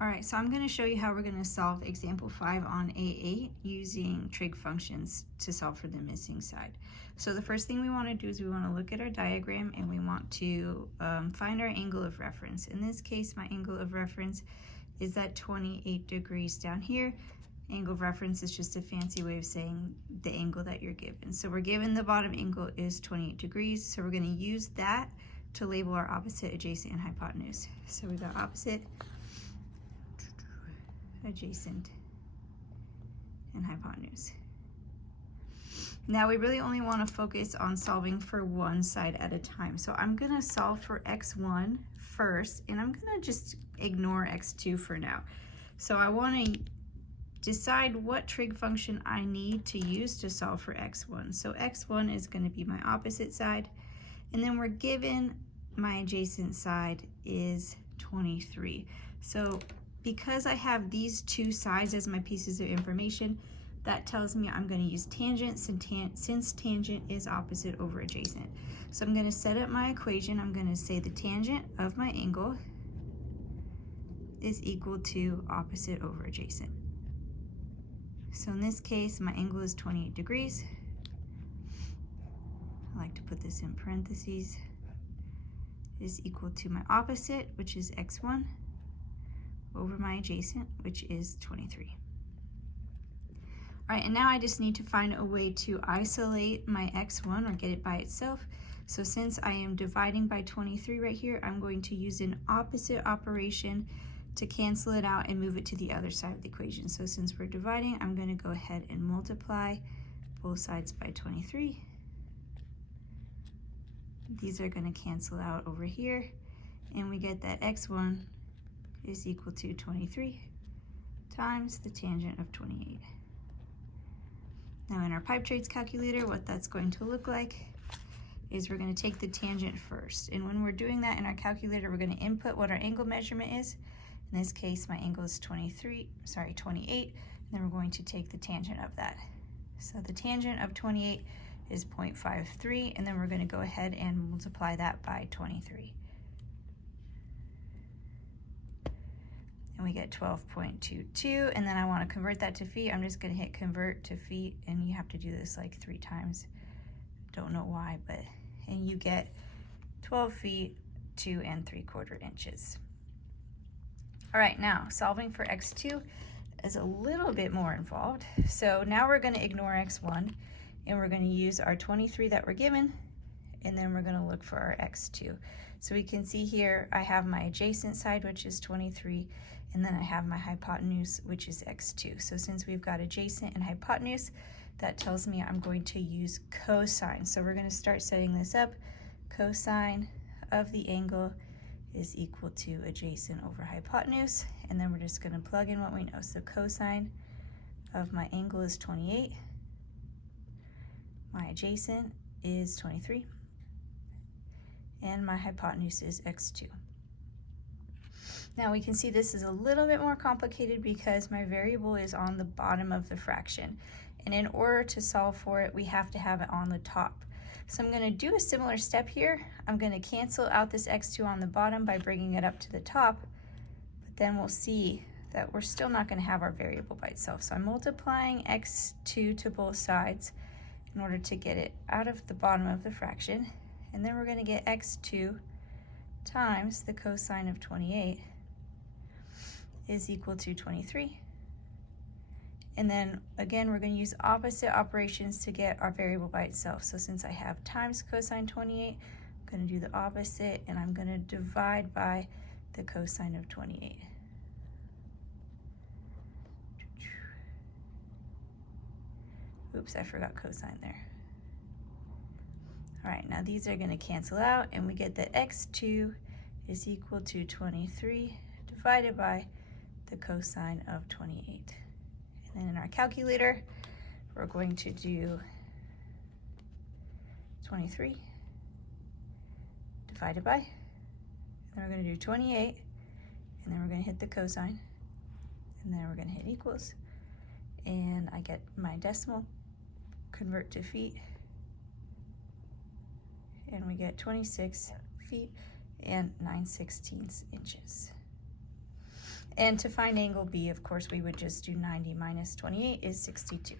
All right, so I'm going to show you how we're going to solve example 5 on A8 using trig functions to solve for the missing side. So the first thing we want to do is we want to look at our diagram and we want to find our angle of reference. In this case, my angle of reference is at 28 degrees down here. Angle of reference is just a fancy way of saying the angle that you're given. So we're given the bottom angle is 28 degrees, so we're going to use that to label our opposite, adjacent, and hypotenuse. So we got opposite, adjacent, and hypotenuse. Now we really only want to focus on solving for one side at a time. So I'm going to solve for x1 first, and I'm going to just ignore x2 for now. So I want to decide what trig function I need to use to solve for x1. So x1 is going to be my opposite side, and then we're given my adjacent side is 23. So because I have these two sides as my pieces of information, that tells me I'm going to use tangent since tangent is opposite over adjacent. So I'm going to set up my equation. I'm going to say the tangent of my angle is equal to opposite over adjacent. So in this case, my angle is 28 degrees. I like to put this in parentheses, is equal to my opposite, which is x1, over my adjacent, which is 23. All right, and now I just need to find a way to isolate my x1 or get it by itself. So since I am dividing by 23 right here, I'm going to use an opposite operation to cancel it out and move it to the other side of the equation. So since we're dividing, I'm going to go ahead and multiply both sides by 23. These are going to cancel out over here, and we get that x1 is equal to 23 times the tangent of 28. Now in our pipe trades calculator, what that's going to look like is we're going to take the tangent first. And when we're doing that in our calculator, we're going to input what our angle measurement is. In this case, my angle is 28, and then we're going to take the tangent of that. So the tangent of 28 is 0.53, and then we're going to go ahead and multiply that by 23. And we get 12.22, and then I want to convert that to feet. I'm just going to hit convert to feet, and you have to do this like 3 times. Don't know why, but, and you get 12 feet, 2 3/4 inches. All right, now solving for x2 is a little bit more involved. So now we're going to ignore x1, and we're going to use our 23 that we're given, and then we're going to look for our x2. So we can see here I have my adjacent side, which is 23, and then I have my hypotenuse, which is x2. So since we've got adjacent and hypotenuse, that tells me I'm going to use cosine. So we're going to start setting this up. Cosine of the angle is equal to adjacent over hypotenuse, and then we're just going to plug in what we know. So cosine of my angle is 28. My adjacent is 23, and my hypotenuse is x2. Now we can see this is a little bit more complicated because my variable is on the bottom of the fraction, and in order to solve for it, we have to have it on the top. So I'm going to do a similar step here. I'm going to cancel out this x2 on the bottom by bringing it up to the top, but then we'll see that we're still not going to have our variable by itself. So I'm multiplying x2 to both sides in order to get it out of the bottom of the fraction, and then we're going to get x2 times the cosine of 28 is equal to 23. And then again, we're going to use opposite operations to get our variable by itself. So since I have times cosine 28, I'm going to do the opposite, and I'm going to divide by the cosine of 28. Oops, I forgot cosine there. All right, now these are going to cancel out, and we get that x2 is equal to 23 divided by the cosine of 28. And then in our calculator, we're going to do 23 divided by, and then we're going to do 28, and then we're going to hit the cosine, and then we're going to hit equals, and I get my decimal, convert to feet, and we get 26 feet and 9/16 inches. And to find angle B, of course, we would just do 90 minus 28 is 62.